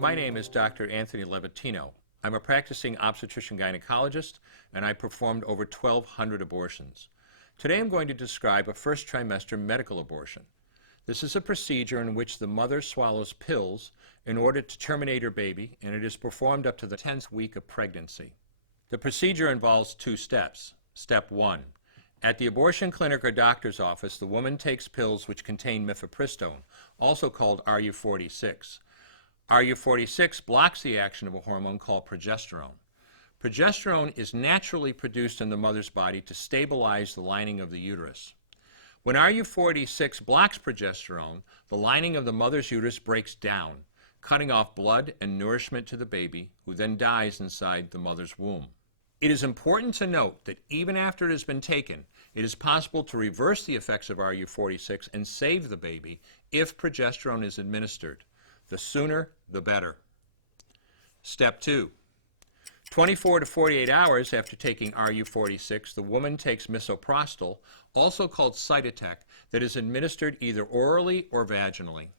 My name is Dr. Anthony Levantino. I'm a practicing obstetrician-gynecologist, and I performed over 1,200 abortions. Today I'm going to describe a first trimester medical abortion. This is a procedure in which the mother swallows pills in order to terminate her baby, and it is performed up to the 10th week of pregnancy. The procedure involves 2 steps. Step 1. At the abortion clinic or doctor's office, the woman takes pills which contain mifepristone, also called RU46. RU46 blocks the action of a hormone called progesterone. Progesterone is naturally produced in the mother's body to stabilize the lining of the uterus. When RU46 blocks progesterone, the lining of the mother's uterus breaks down, cutting off blood and nourishment to the baby, who then dies inside the mother's womb. It is important to note that even after it has been taken, it is possible to reverse the effects of RU46 and save the baby if progesterone is administered. The sooner, the better. Step 2. 24 to 48 hours after taking RU46, the woman takes misoprostol, also called Cytotec, that is administered either orally or vaginally.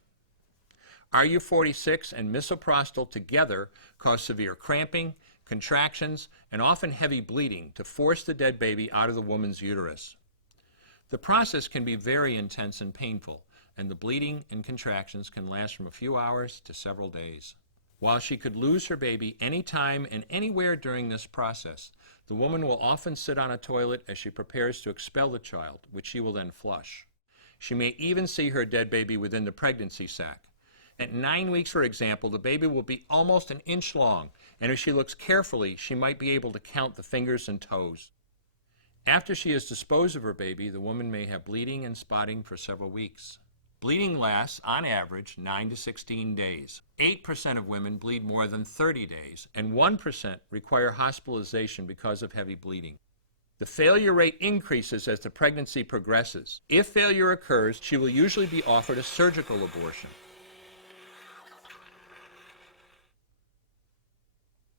RU46 and misoprostol together cause severe cramping, contractions, and often heavy bleeding to force the dead baby out of the woman's uterus. The process can be very intense and painful, and the bleeding and contractions can last from a few hours to several days. While she could lose her baby anytime and anywhere during this process, the woman will often sit on a toilet as she prepares to expel the child, which she will then flush. She may even see her dead baby within the pregnancy sac. At 9 weeks, for example, the baby will be almost an inch long, and if she looks carefully, she might be able to count the fingers and toes. After she has disposed of her baby, the woman may have bleeding and spotting for several weeks. Bleeding lasts, on average, 9 to 16 days. 8% of women bleed more than 30 days, and 1% require hospitalization because of heavy bleeding. The failure rate increases as the pregnancy progresses. If failure occurs, she will usually be offered a surgical abortion.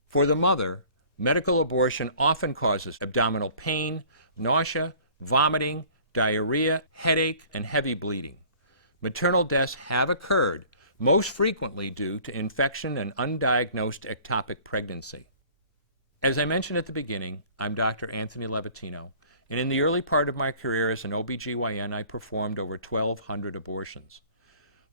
For the mother, medical abortion often causes abdominal pain, nausea, vomiting, diarrhea, headache, and heavy bleeding. Maternal deaths have occurred, most frequently due to infection and undiagnosed ectopic pregnancy. As I mentioned at the beginning, I'm Dr. Anthony Levantino, and in the early part of my career as an OBGYN, I performed over 1,200 abortions.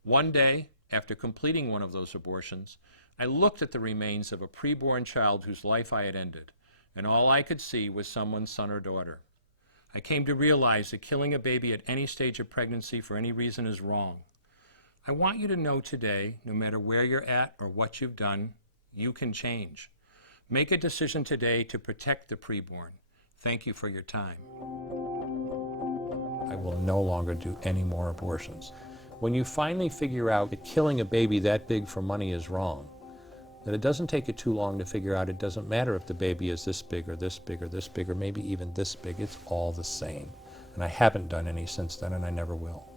One day, after completing one of those abortions, I looked at the remains of a preborn child whose life I had ended, and all I could see was someone's son or daughter. I came to realize that killing a baby at any stage of pregnancy for any reason is wrong. I want you to know today, no matter where you're at or what you've done, you can change. Make a decision today to protect the preborn. Thank you for your time. I will no longer do any more abortions. When you finally figure out that killing a baby that big for money is wrong, that it doesn't take you too long to figure out it doesn't matter if the baby is this big or this big or this big or maybe even this big, it's all the same. And I haven't done any since then, and I never will.